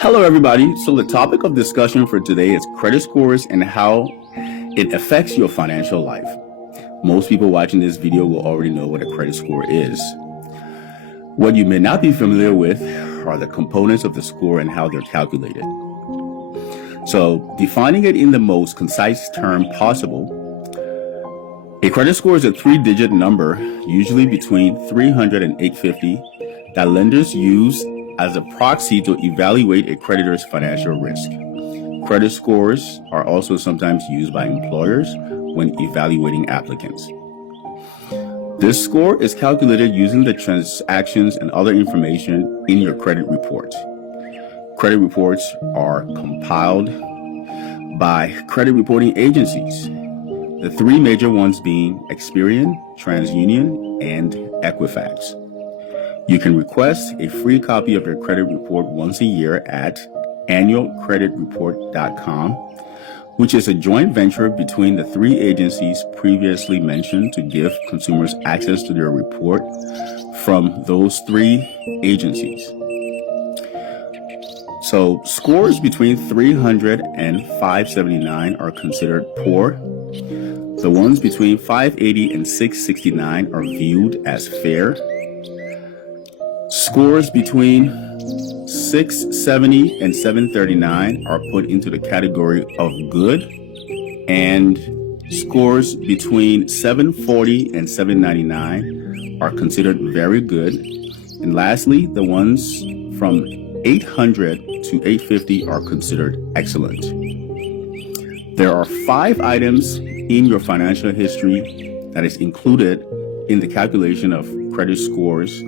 Hello, everybody. So the topic of discussion for today is credit scores and how it affects your financial life. Most people watching this video will already know what a credit score is. What you may not be familiar with are the components of the score and how they're calculated. So defining it in the most concise term possible, a credit score is a 3-digit number, usually between 300 and 850, that lenders use as a proxy to evaluate a creditor's financial risk. Credit scores are also sometimes used by employers when evaluating applicants. This score is calculated using the transactions and other information in your credit report. Credit reports are compiled by credit reporting agencies, the three major ones being Experian, TransUnion, and Equifax. You can request a free copy of your credit report once a year at annualcreditreport.com, which is a joint venture between the three agencies previously mentioned to give consumers access to their report from those three agencies. So scores between 300 and 579 are considered poor. The ones between 580 and 669 are viewed as fair. Scores between 670 and 739 are put into the category of good, and scores between 740 and 799 are considered very good. And lastly, the ones from 800 to 850 are considered excellent. There are 5 items in your financial history that is included in the calculation of credit scores,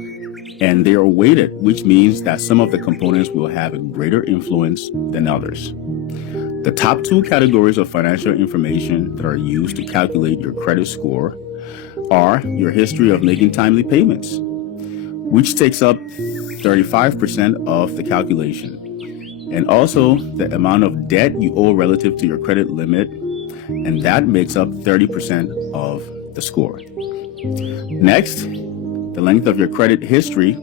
and they are weighted, which means that some of the components will have a greater influence than others. The top 2 categories of financial information that are used to calculate your credit score are your history of making timely payments, which takes up 35% of the calculation, and also the amount of debt you owe relative to your credit limit, and that makes up 30% of the score. Next, the length of your credit history,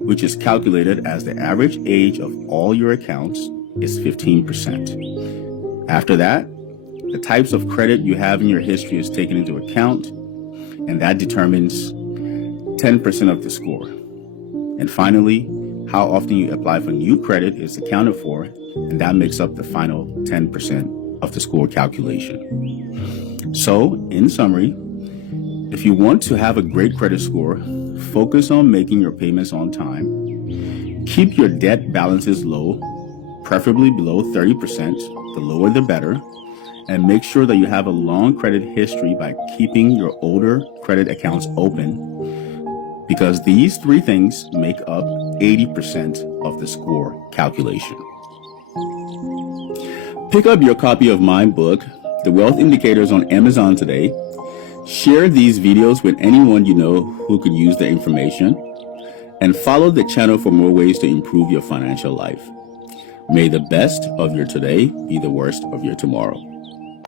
which is calculated as the average age of all your accounts, is 15%. After that, the types of credit you have in your history is taken into account, and that determines 10% of the score. And finally, how often you apply for new credit is accounted for, and that makes up the final 10% of the score calculation. So, in summary, if you want to have a great credit score, focus on making your payments on time. Keep your debt balances low, preferably below 30%, the lower the better, and make sure that you have a long credit history by keeping your older credit accounts open, because these 3 things make up 80% of the score calculation. Pick up your copy of my book, The Wealth Indicators, on Amazon today. Share these videos with anyone you know who could use the information, and follow the channel for more ways to improve your financial life. May the best of your today be the worst of your tomorrow.